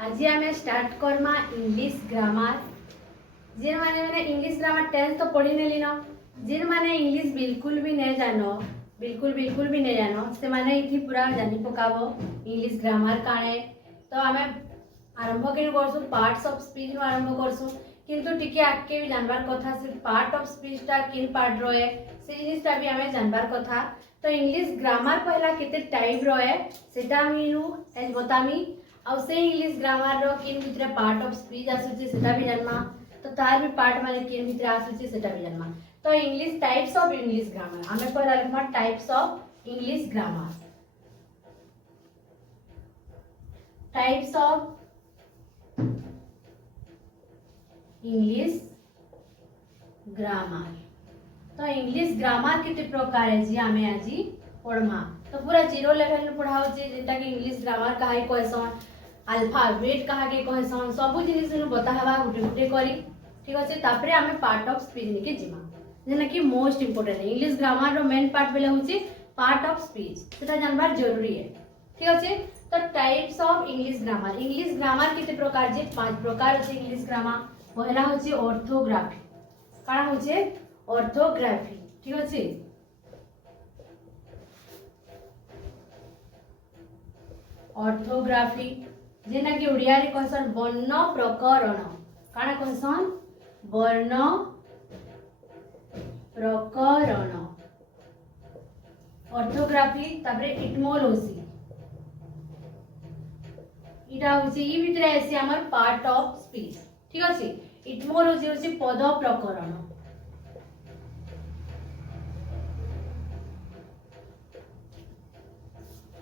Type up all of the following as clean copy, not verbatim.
आज आम start Karma English grammar. जिन माने मैंने इंग्लिश ग्रामर 10th तो पढ़ी नेली न, जिन माने इंग्लिश बिल्कुल भी नहीं जानो, बिल्कुल भी नहीं जानो से माने इथि पूरा जानी पकाबो इंग्लिश ग्रामर काणे। तो आमे आरंभ केन करसु पार्ट्स ऑफ स्पीच नु आरंभ करसु, किंतु टिके आके भी जानबार कथा से पार्ट ऑफ स्पीच टा किन पार्ट रहे से जिनिसटा भी आमे जानबार कथा। तो इंग्लिश ग्रामर पहला केते टाइप रहे सेटा मीनु एज बतामी, और से इंग्लिश ग्रामर रो किन भितरे पार्ट ऑफ स्पीच आसुची सेटा भी जानमा। तो तार भी पार्ट माने किन भितरे आसुची सेटा भी जानमा। तो English types of English grammar आमे पहला लिखमा types of English grammar. Types of English grammar. तो इंग्लिश ग्रामर कितने प्रकार है जी आमे आज पढ़मा। तो पूरा 0 लेवल में पढ़ाओ जे जेटा कि इंग्लिश ग्रामर काहे कहसन, अल्फाबेट काहे कहसन, सब जिनिस नु बताहबा गुटे गुटे करी। ठीक अछि। तापरे आमे पार्ट ऑफ स्पीच निके जिमा, जेना कि मोस्ट इंपोर्टेंट इंग्लिश ग्रामर रो मेन पार्ट बेले होची पार्ट ऑफ स्पीच, सेटा जानबार जरूरी है। ठीक अछि। तो types of English grammar. English grammar कितने प्रकार जे 5 प्रकार अछि इंग्लिश ग्रामर। पहला होची ऑर्थोग्राफी। काना होचे ऑर्थोग्राफी। ठीक अछि। ऑर्थोग्राफी जेना कि ओडिया रे कहसन वर्ण प्रकरण। काना कहसन वर्ण प्रकरण ऑर्थोग्राफी। तापरे इटमोलॉजी इटा होची ई भितरे आसी हमर पार्ट ऑफ स्पीच। ठीक अछि। इटमोलॉजी होची पद प्रकरण।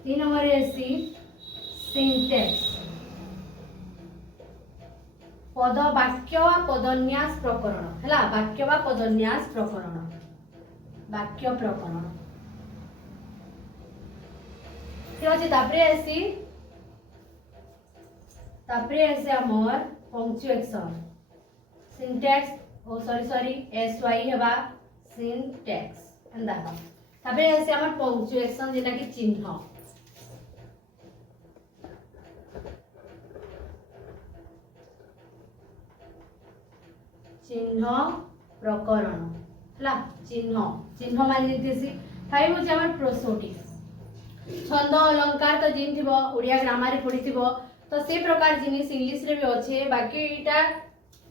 3 नंबर आसी सिंटैक्स पद वाक्य वा पदन्यास प्रकरण हला। वाक्य वा पदन्यास प्रकरण वाक्य प्रकरण। ठीक अछि। तापरे आसी हमर पंक्चुएशन सिंटैक्स ओ सॉरी एसवाई हेबा सिंटैक्स एंदा। तापरे आसी हमर पंक्चुएशन जेना कि चिन्ह चिन्ह प्रकरण हला। चिन्ह माने जेसी 5 होची हमर प्रोसोडिक। छंद अलंकार तो जिन थिबो ओडिया ग्रामर रे पढिथिबो, तो से प्रकार जिनिस इंग्लिश रे भी अच्छे, बाकी इटा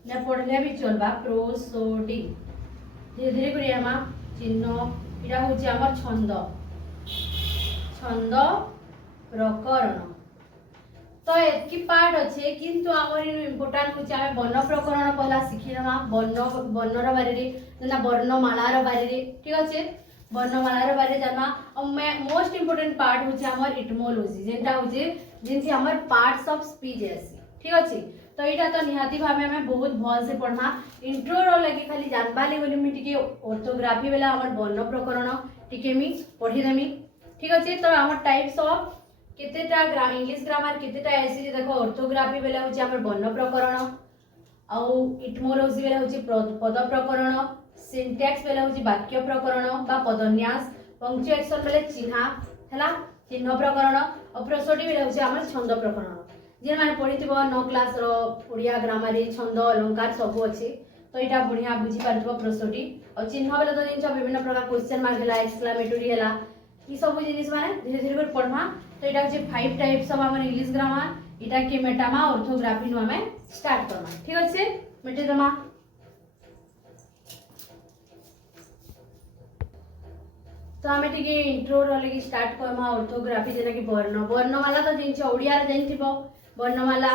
ने पढ़ले भी चलबा प्रोसोडिक। धीरे धीरे करी आमा चिन्ह इटा होची हमर छंद प्रकरण। तो एतकी पार्ट अच्छे, किंतु आमर इम्पोर्टेंट होची आमे वर्ण प्रकरण पहला शिखिरमा। वर्णर बारे रे जेना वर्णमालार बारे रे। ठीक अछि। वर्णमालार बारे जाना और मोस्ट इंपोर्टेंट पार्ट होची हमर इटमोलॉजी जेंटा होची जेंथि हमर पार्ट्स ऑफ स्पीच आसी। ठीक अछि। तो इटा तो निहाती भाबे हमें बहुत भल से पढ़ना। इंट्रो रो लगी खाली जानबा ले बोली मी टिके ऑर्थोग्राफी बेला हमर वर्ण प्रकरण टिके मी पढ़ी देमी। ठीक अछि। तो हमर टाइप्स ऑफ केतेटा इंग्लिश ग्रामर केतेटा आसी देखो। ऑर्थोग्राफी बेला होची हमर वर्ण प्रकरण, और इटमोलॉजी बेला होची पद प्रकरण, सिंटैक्स बेला होची वाक्य प्रकरण बा पदन्यास, पंक्चुएशन बेले चिन्ह हला चिन्ह प्रकरण, और प्रोसोडी बेला होची हमर छंद प्रकरण। जे माने पढिथिबो 9 क्लास रो ओडिया ग्रामर रे छंद अलंकार सब अछि। तो इटा बढ़िया बुझी पारथबो प्रोसोडी। और चिन्ह बेला तो जिन विभिन्न प्रकार क्वेश्चन मार्क हला, एक्सक्लेमेटरी हला, ई सब जिनिस माने धीरे धीरे कर पढ़मा। तो इटा होची 5 टाइप्स ऑफ हमर इंग्लिश ग्रामर। इटा के मेटामा ऑर्थोग्राफी नु हमें स्टार्ट करमा। ठीक अछि। मेटे दमा। तो हमें टिके इंट्रो रो लगी स्टार्ट करमा ऑर्थोग्राफी जेना कि वर्णमाला तो जिन ओडिया रे जानिथिबो वर्णमाला।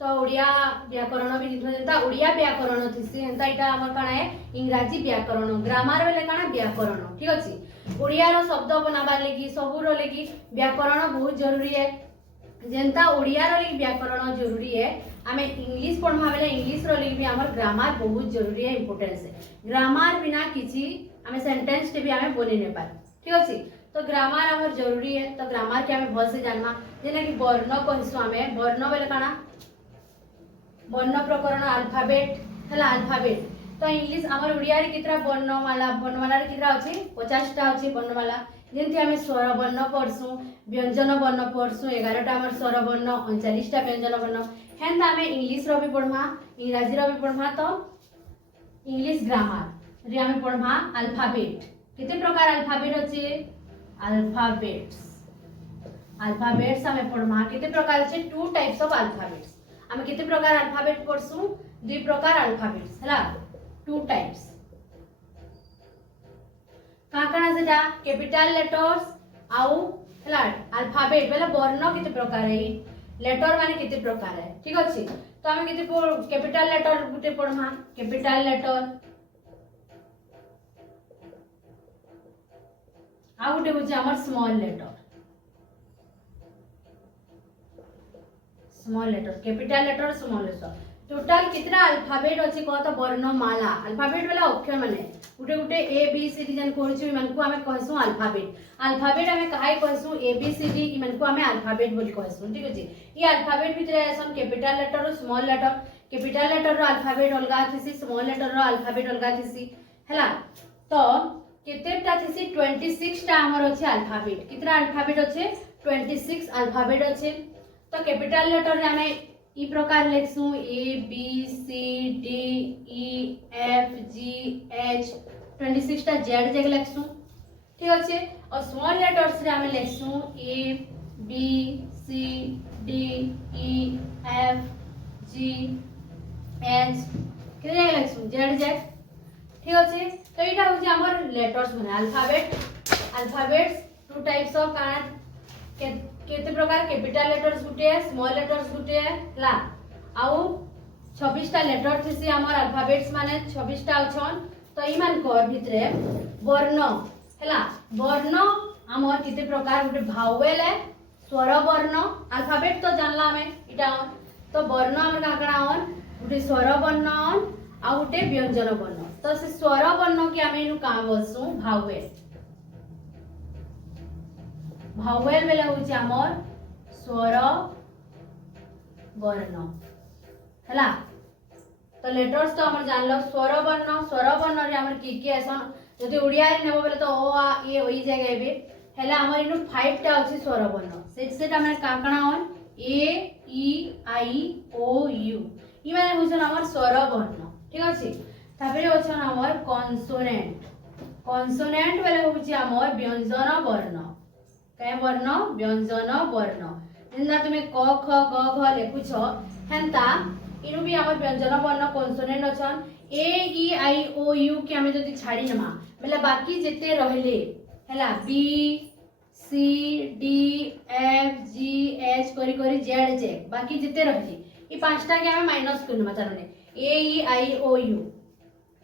तो ओडिया व्याकरण भी जिन जेंता ओडिया व्याकरण थिसी हेंता इटा हमर काना है इंग्रजी व्याकरण। ग्रामर बेले काना व्याकरण। ठीक अछि। ओडिया रो शब्द बनाबार लगी सबु रो लगी व्याकरण बहुत जरूरी है। जेंता ओडिया रो लगी व्याकरण जरूरी है, हमें इंग्लिश पढ़मा बेले इंग्लिश रो लगी भी हमर ग्रामर बहुत जरूरी है, इंपोर्टेंस है। ग्रामर बिना किछि हमें सेंटेंस के भी हमें बोली नै पार। ठीक अछि। तो ग्रामर हमर जरूरी है। तो ग्रामर के हमें भल से जानना जेना कि वर्ण कहसु हमें वर्ण बेले काना वर्ण प्रकरण अल्फाबेट हला। अल्फाबेट तो इंग्लिश हमर ओडिया रे कितरा वर्णमाला रे कितरा अछि 50 टा अछि वर्णमाला। जेमती आम स्वर वर्ण पढ़सु व्यंजन वर्ण पढ़सु 11टा आम स्वर वर्ण 39टा व्यंजन वर्ण हेन्ता आम इंग्लीश रो भी पढ़मा इंग्राजी रो भी पढ़मा तो इंग्लीश ग्रामर रे आम पढ़मा अल्फाबेट केते प्रकार अल्फाबेट अच्छे अल्फाबेट्स अल्फाबेट्स आम पढ़मा केते प्रकार अच्छे 2 टाइप्स ऑफ अल्फाबेट्स आम केते प्रकार अल्फाबेट पढ़सु 2 प्रकार अल्फाबेट्स हला 2 टाइप्स काकणा सेटा कैपिटल लेटर्स आउ हला अल्फाबेट बेला वर्ण केते प्रकार है लेटर माने केते प्रकार है ठीक अछि तो हम केते कैपिटल लेटर गुटे पढ़मा कैपिटल लेटर आ गुटे होचे हमर small letter capital letter small letter total कितना अल्फाबेट अछि कह तो वर्णमाला अल्फाबेट वाला अक्षर माने गुटे गुटे ए बी सी डी जन कहछु इमान को हमें कहसु अल्फाबेट हमें काहे कहसु ए बी सी डी इमान को हमें अल्फाबेट बोली कहसु ठीक अछि ये अल्फाबेट भितरे आसन कैपिटल लेटर और स्मॉल लेटर कैपिटल लेटर रो अल्फाबेट अलगा थिसी स्मॉल लेटर रो अल्फाबेट अलगा थिसी हैला तो केतेटा थिसी 26 टा हमर अछि अल्फाबेट कितना अल्फाबेट अछि 26 अल्फाबेट अछि तो कैपिटल लेटर रे हमें ई प्रकार लिखसु A B C D E F G H 26 टा जेड जग लिखसु ठीक अच्छे और स्मॉल लेटर्स रे हमें लिखसु A B C D E F G H के जग लिखसु जेड जग ठीक अच्छे तो एटा होची हमर लेटर्स माने अल्फाबेट्स 2 टाइप्स ऑफ कान केते प्रकार कैपिटल लेटर्स गुटे स्मॉल लेटर्स गुटे ला आउ 26 टा लेटर थिसी हमर अल्फाबेट्स माने 26 टा अछन तो इमान को भितरे वर्ण हैला वर्ण हमर केते प्रकार गुटे भावेल है स्वर वर्ण अल्फाबेट तो जानला हमें इटा तो वर्ण हमर काकड़ा हन गुटे स्वर वर्ण हन आ गुटे व्यंजन वर्ण तो से स्वर वर्ण के हमें इनु का बसु भावेल बेले होची हमर स्वर वर्ण हैला तो लेटर्स तो हमर जानलो स्वर वर्ण रे हमर की आसन जदि ओडिया रे नेबो बेले तो ओ आ ए ओई जगह बे हैला हमर इनु 5 टा अछि स्वर वर्ण सेटा हमर काकणा हन ए ई आई ओ यू ई माने होछन हमर स्वर वर्ण ठीक अछि तापरे होछन हमर कॉन्सोनेंट बेले होची हमर व्यंजन वर्ण काय वर्ण व्यंजन वर्ण जेंदा तुमे क ख ग घ लेखुछ हेंता इनु भी हमर व्यंजन वर्ण consonant अछन A E I O you के हमें जदी छाड़ी नमा बेला बाकी जेते रहले हैला B C D F G H करी करी जेड जे बाकी जेते रहले ई पांचटा के हमें माइनस करनमा तारने ए ई आई ओ यू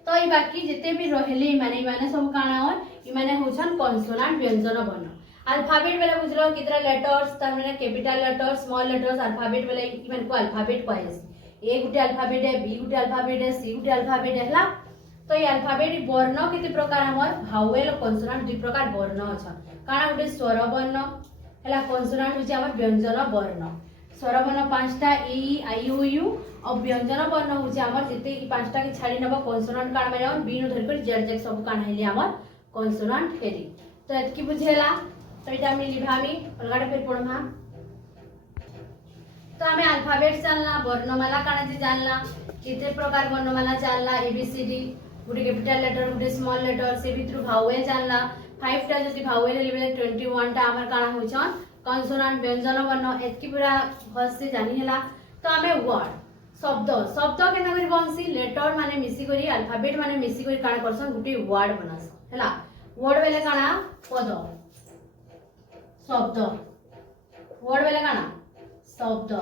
तो ई बाकी जेते भी रहले माने सब काना हन ई माने होछन कॉन्सोनेंट व्यंजन वर्ण अल्फाबेट बेले बुझलो कितरा लेटर्स तार माने capital letters small letters alphabet बेले इवन को अल्फाबेट कहैस ए गुटे अल्फाबेट है बी गुटे अल्फाबेट है सी गुटे अल्फाबेट है तो ये अल्फाबेट वर्ण केते प्रकार हमर भावेल और कॉन्सोनेंट 2 प्रकार वर्ण अछन काना गुटे स्वर वर्ण हैला कॉन्सोनेंट होची हमर व्यंजन वर्ण स्वर वर्ण 5टा ए ई आई ओ यू और व्यंजन वर्ण होची हमर जेते ई 5टा के छाड़ी नबो कॉन्सोनेंट कान माने हमर बी नु धरि कर जेड जेक सब कान हेली हमर कॉन्सोनेंट हेली तो एतकी बुझेला तो इटा हम लिभामी अलगाडे फिर पढमा तो हमें अल्फाबेट जानला वर्णमाला काना जे जानला कितने प्रकार वर्णमाला जानला ए बी सी डी गुटे कैपिटल लेटर गुटे स्मॉल लेटर से भितर भावेल जानला 5 टा जति भावेल लेबे 21 टा हमर काना होछन कॉन्सोनेंट व्यंजन वर्ण एतकी पूरा भस से जानि हला तो हमें वर्ड शब्द केना करी बनसी लेटर माने मिसी करी अल्फाबेट माने मिसी करी काना करसन गुटे वर्ड बनास हला वर्ड बेले काना पद शब्द वर्ड बेले काना शब्द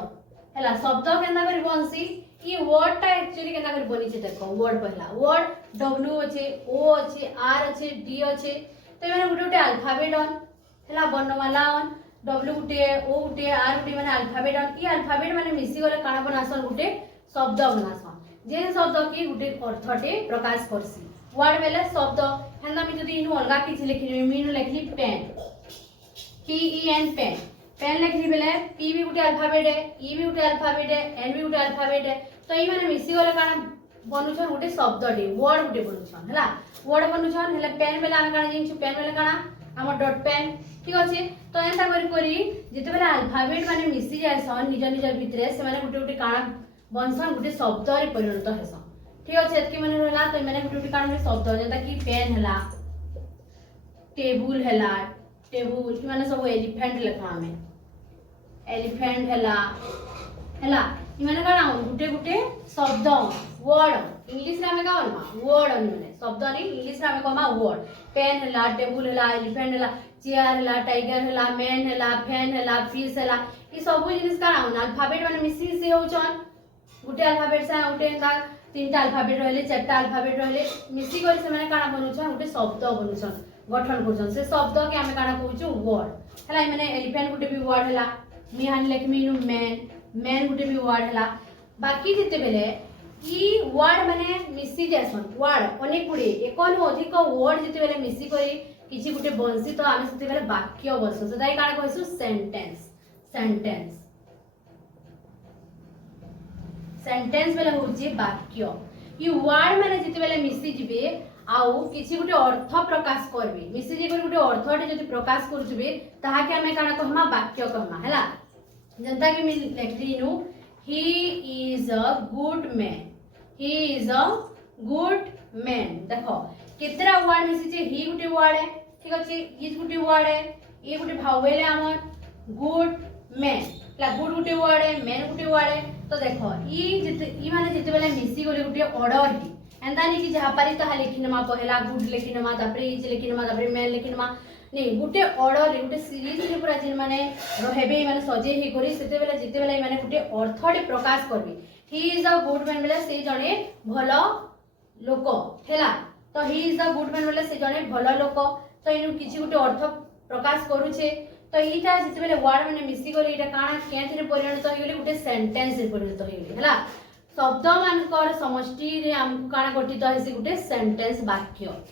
हैला शब्द केना करी बनसी ई वर्ड टा एक्चुअली केना करी बनी छै देखो वर्ड पहला वर्ड डब्ल्यू अछि ओ अछि आर अछि डी अछि तो माने गुटे गुटे अल्फाबेट अन हैला वर्णमाला अन W Gute O Gute are गुटे माने अल्फाबेट अन ई अल्फाबेट माने मिसी गले काना बनासन गुटे शब्द बनासन जे शब्द की गुटे अर्थटे प्रकाश करसी वर्ड बेले शब्द हेंदा मी जदी इनु अलगा किछि लिखि मीनु लिखली pen P E N pen लिखली बेले P भी गुटे अल्फाबेट है E भी गुटे अल्फाबेट है N भी गुटे अल्फाबेट है तो ई माने मिसी गले काना बनुछन गुटे शब्द डी वर्ड गुटे बनुछन हला वर्ड बनुछन हले पेन बेले आमे काना जिंछु पेन बेले काना हमर डॉट पेन ठीक अछि। तो एंता करी जिते बेला अल्फाबेट माने मिसी जायसन निज निज भितरे से माने गुटे गुटे काना बनसन गुटे शब्द रे परिणत हेसन ठीक अछि। एतकी माने रहला तो माने गुटे गुटे काना शब्द जेता कि पेन हला टेबुल हला टेबुल कि माने सब एलिफेंट लेखा हमें एलिफेंट हला इ माने काना गुटे गुटे शब्द वर्ड इंग्लिश रे हमें का बोलमा वर्ड माने शब्द नहीं इंग्लिश रे हमें कहमा वर्ड पेन हला टेबुल हला एलिफेंट हला चेयर हला टाइगर हला मैन हला फैन हला फिश हला इ सब जिनिस काना अल्फाबेट माने मिसी मिसी होचन गुटे अल्फाबेट से गुटे का तीनटा अल्फाबेट रहले चारटा अल्फाबेट रहले मिसी कर से माने काना बनुछन गुटे शब्द बनुछन गठन करछन से शब्द के हमें काना कहूछु वर्ड हला माने एलिफेंट गुटे भी वर्ड हला मी हान लेखमी नु मैन गुटे भी वर्ड हला बाकी जेते बेले ई वर्ड माने मिसी जैसन वर्ड अनेक गुडे एकन अधिक वर्ड जेते बेले मिसी करी किछि गुटे बनसी तो आमे सेते बेले वाक्य बसु से दाई काना कहसु सेंटेंस बेले होची वाक्य ई वर्ड माने जेते बेले मिसी जिबे आउ किछि गुटे अर्थ प्रकाश करबे मिसी जे गुटे अर्थटे जति प्रकाश करजुबे ताहा के हमें काना कहमा वाक्य कहमा हला जनता के मी लेखदिनु he is a good man देखो कितरा वर्ड मिसी जे ही गुटे वर्ड है ठीक अछि इज गुटे वर्ड है ए गुटे भावेल है हमर गुड मैन ला गुड गुटे वर्ड है मैन गुटे वर्ड है तो देखो ई माने जेते बेले मिसी गले गुटे ऑर्डर ही एंदा नहीं कि जहा पारी तहा लिखिनमा पहला गुड लिखिनमा तापरे इज लिखिनमा तापरे मैन लिखिनमा नहीं गुटे ऑर्डर रे गुटे सीरीज रे पूरा जिन माने रहबे माने सजे ही करी सेते बेले जेते बेले माने गुटे अर्थटे प्रकाश करबे he is a good man बेले से जणे भलो लोक हेला तो he is a good man बेले से जणे भलो लोक तो इनु किछि गुटे अर्थ प्रकाश करूछे तो इटा जेते बेले वर्ड माने मिसी गले इटा काना केथि रे परिणत होई गले गुटे सेंटेंस रे परिणत होई गले हेला शब्द मानकर समष्टि रे हमकु काना गठित होइसे गुटे सेंटेंस वाक्य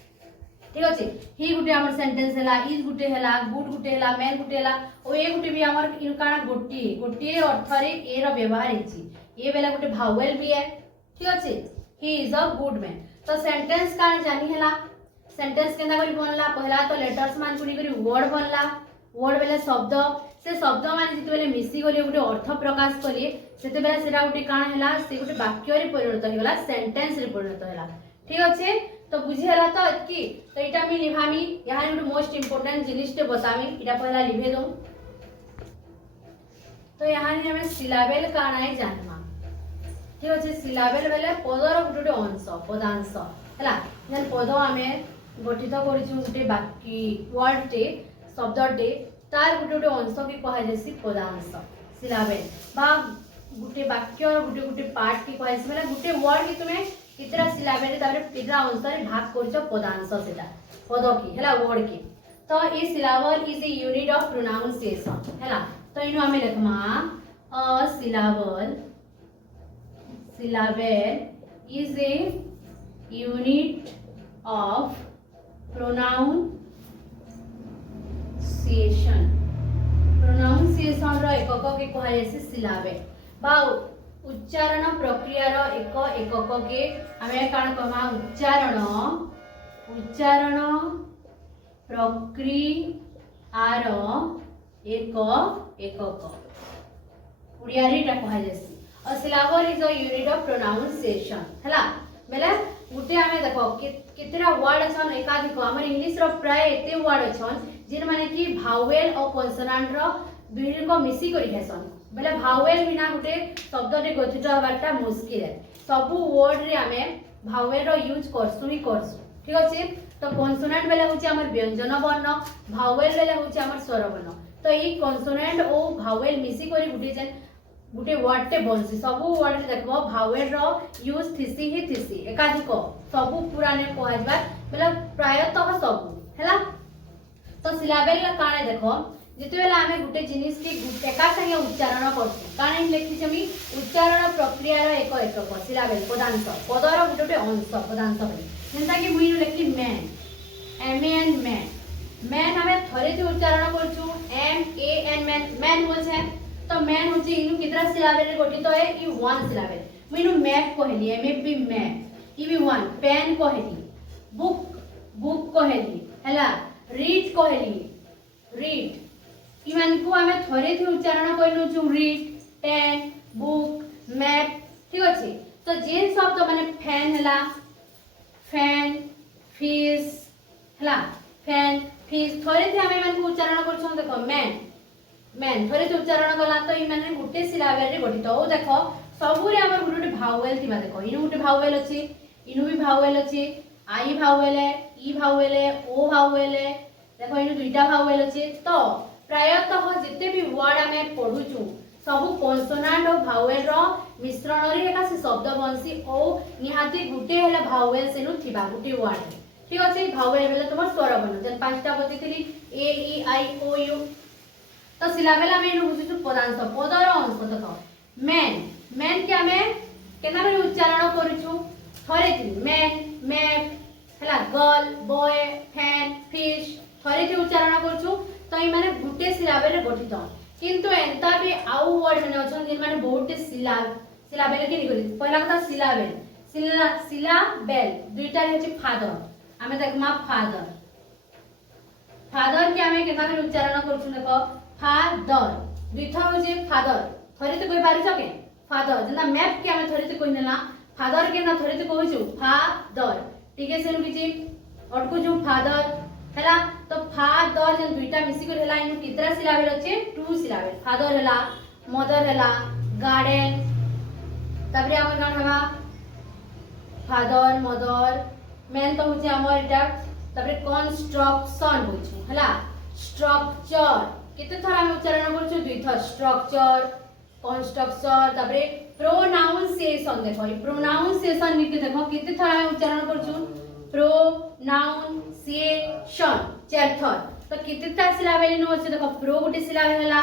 ठीक अछि ही गुटे हमर सेंटेंस हला इज गुटे हला गुड गुटे हला मैन गुटे हला ओ ए गुटे भी हमर इन काना गोटी अर्थ रे ए रो व्यवहार हिची ए बेला गुटे भावेल भी है ठीक अछि he is a good man तो सेंटेंस काना जानी हला सेंटेंस केना करी बनला पहला तो लेटर्स मान कुनी करी वर्ड बनला वर्ड बेले शब्द से शब्द मान जिते बेले मिसी गले गुटे अर्थ प्रकाश कले सेते बेले सेरा गुटे काना हला से गुटे वाक्य रे परिणत होइगला सेंटेंस रे परिणत होला ठीक अछि तो बुझी हला तो अतकी तो इटा मी लिभामी यहाँ गुटे मोस्ट इंपोर्टेंट जिनिस ते बतामी इटा पहला लिभे दो तो यहाँ ने हमें सिलाबेल काना है जानमा ठीक अछि सिलाबेल बेले पदर गुटे अंश पदांश हला जन पद हमें गठित करिछु गुटे वाक्य वर्ड टे शब्दटे तार गुटे गुटे अंश के कहा जैसी पदांश सिलाबेल बा गुटे वाक्य गुटे गुटे पार्ट के कहा जैसी माने गुटे वर्ड के तुमे कितरा सिलाबेल तारे कितरा अंश रे भाग करछो पदांश सेटा पद की हला वर्ड के तो a syllable is a unit of pronunciation हला तो इनु हमें लिखमा a syllable is a unit of pronunciation रो एकक के कहा जैसे सिलाबेल बा उच्चारण प्रक्रिया रो एकक के हमें कान कहमा उच्चारण प्रक्रिया रो एकक उड़िया रीटा कहा जैसे a syllable is a unit of pronunciation हला बेला गुटे हमें देखो कितरा वर्ड अछन एकाधिक हमर इंग्लिश रो प्राय एते वर्ड अछन जिन माने कि भावेल और कॉन्सोनेंट रो बिल्ड को मिसी करी हेसन बेले भावेल बिना गुटे शब्द रे गठित हबाटा मुश्किल है सब वर्ड रे हमें भावेल रो यूज करसु ही करसु ठीक अछि तो कॉन्सोनेंट बेले होची हमर व्यंजन वर्ण भावेल बेले होची हमर स्वर वर्ण तो ई कॉन्सोनेंट और भावेल मिसी करी गुटे वर्ड टे बनसी सब वर्ड रे देखबो भावेल रो यूज थिसी ही थिसी एकाधिक सब पूरा ने कहै जबा बेले प्रायतः सब हैला तो सिलाबेल काने देखो जिते बेला हमें गुटे जिनिस के एका संगे उच्चारण करछु काने लिखि छमी उच्चारण प्रक्रिया रो एकक सिलाबेल पदांश पदर गुटे गुटे अंश पदांश होई जेंता कि मुई लिखि man M A N man हमें थरे से उच्चारण करछु एम ए एन मैन बोलछे तो मैन होची इनु कितरा सिलाबेल रे गठित है ई वन सिलाबेल मुई मैप कहली एम ए पी मैप ई भी वन पेन कहली बुक कहली हैला रीड कहली रीड इमान को आमे थरे थी उच्चारण कइनु छु रीड पेन बुक मैप ठीक अछि तो जे शब्द माने फैन हला फैन फिश हला फैन फिश थरे थी आमे मान को उच्चारण करछन देखो मैन मैन थरे थी उच्चारण कला तो इ माने गुटे सिलाबल रे गठित ओ देखो सबुरे हमर गुटे भावेल थिबा देखो इनु गुटे भावेल अछि इनु भी भावेल अछि आई भावेल है ई भावेल है ओ भावेल है देखो इनु दुईटा भावेल अछि तो प्रायतः जिते भी वर्ड आमे पढुचु सब कॉन्सोनांट और भावेल रो मिश्रण रे एका से शब्द बनसी ओ निहाती गुटे हला भावेल सेनु थिबा गुटे वर्ड ठीक अछि भावेल बेले तुम स्वर बन जन पांचटा बतिकली ए ई आई ओ यू तो सिलाबल आमे इनु बुझुचु पदांश पदर अंश देखो मैन मैन के आमे केना बे उच्चारण करूछु थरे थी मैन मैप हला गर्ल बॉय फैन फिश थरे थी उच्चारण करूछु तो इ माने गुटे सिलाबल रे गठित किंतु एंता भी आउ वर्ड माने अछन जे माने बहुते सिलाबल के करी पहिला कथा सिलाबल दुईटा रे अछि फादर आमे देखमा फादर फादर के आमे केना बे उच्चारण करूछु देखो फादर दुईथा हो जे फादर थरे तो कोइ पारु सके फादर जेना मैप के आमे थरे तो कोइ नेला फादर के ना थरे तो कहूछु फादर ठीक है सेनु किछि अटकु जो फादर हला तो फादर जन दुईटा मिसी कर हला इनु कितरा सिलाबल अछि टू सिलाबल फादर हला मदर हला गार्डन तबरे हमर गान हवा फादर मदर मेन तो होछि हमर एटा तबरे कंस्ट्रक्शन होछु हला स्ट्रक्चर केते थरा हम उच्चारण करछु दुई थर स्ट्रक्चर कंस्ट्रक्चर तबरे प्रोनाउंसिएशन देखो ई प्रोनाउंसिएशन निके देखो केते थरा हम उच्चारण करछु प्रोनाउंसिएशन चार थर तो केतेटा सिलाबल नो अछि देखो प्रो गुटे सिलाबल हला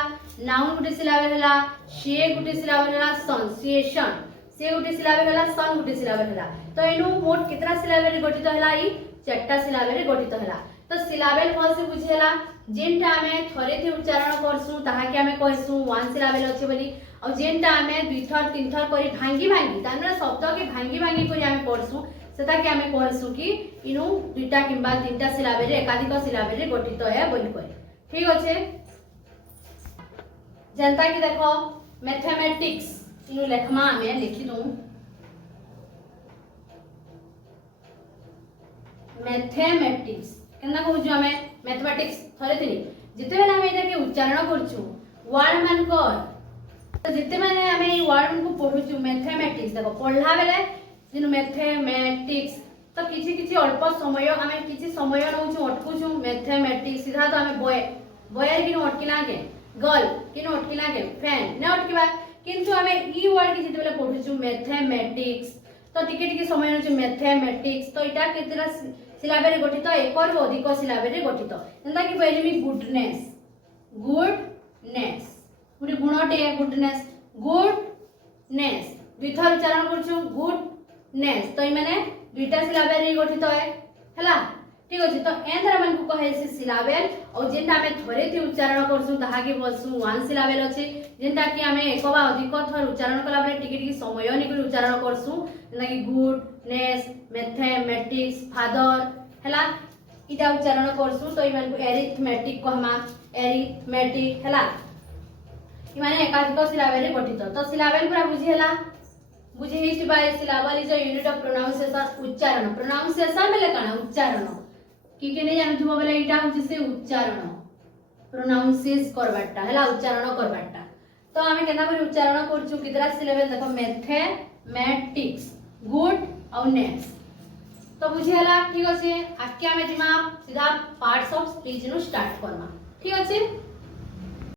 नाउन गुटे सिलाबल हला से गुटे सिलाबल हला संसिएशन से गुटे सिलाबल हला सन गुटे सिलाबल हला तो इनु मोट केतरा सिलाबल रे गठित हला ई चारटा सिलाबल रे गठित हला तो सिलाबल कोन से बुझेला जेनटा हमें थरे थी उच्चारण करसु ताहा के हमें कहसु वन सिलाबल अछि बोली और जेनटा हमें दुई थर तीन थर करी भांगी भांगी तानरा शब्द के भांगी भांगी करी हमें पढसु सेता के हमें कहसु कि इनु दुईटा किंबा तीनटा सिलाबल रे एकाधिक सिलाबल रे गठित है बोली कहि ठीक अछि जनता की देखो मैथमेटिक्स इनु लेखमा हमें लिखि दउ मैथमेटिक्स केना कहू जो हमें मैथमेटिक्स थरे थी जिते बेला हमें एटा के उच्चारण करछु वर्ड मान को तो जिते माने हमें ई वर्ड मान को पढुछु मैथमेटिक्स देखो पढला बेले जिन मैथमेटिक्स तो किछि किछि अल्प समय हमें किछि समय नउछु अटकुछु मैथमेटिक्स सीधा तो हमें बॉय बॉय कि अटकिला के गर्ल कि अटकिला के फैन न अटकिबा किंतु हमें ई वर्ड के जिते बेले पढुछु मैथमेटिक्स तो टिके टिके समय नउछु मैथमेटिक्स तो इटा केतरा सिलाबल रे गठित एक और अधिक सिलाबल रे गठित जेंता कि पहिले मी गुडनेस गुड गुणटे गुडनेस गुडनेस दुई थर उच्चारण करछु गुडनेस तो इ माने दुईटा सिलाबल रे गठित है हला ठीक अछि तो एंदरा मन को कहे से सिलाबल और जेंटा हमें थरे थी उच्चारण करछु ताहा के बोलसु वन सिलाबल अछि जेंटा कि हमें एक बा अधिक थर उच्चारण कला बरे टिके टिके समय निकरी उच्चारण करछु जेंटा कि गुडनेस मैथमेटिक्स फादर हला इटा उच्चारण करछु तो इ मन को एरिथमेटिक कहमा एरिथमेटिक हला इ माने एकाधिक सिलाबल रे गठित तो सिलाबल पूरा बुझी हला बुझी हिस्ट बाय syllable is a unit of pronunciation उच्चारण प्रोनाउंसिएशन बेले काना उच्चारण कि ने जानथुबो बेले इटा होछि से उच्चारण प्रोनाउंसिएस करबाटा हला उच्चारण करबाटा तो हमें केना करी उच्चारण करछु कितरा सिलाबल देखो मैथमेटिक्स गुड और नेस तो बुझी हला ठीक अछि आके हमें जिमा सीधा पार्ट्स ऑफ स्पीच नु स्टार्ट करना ठीक अछि।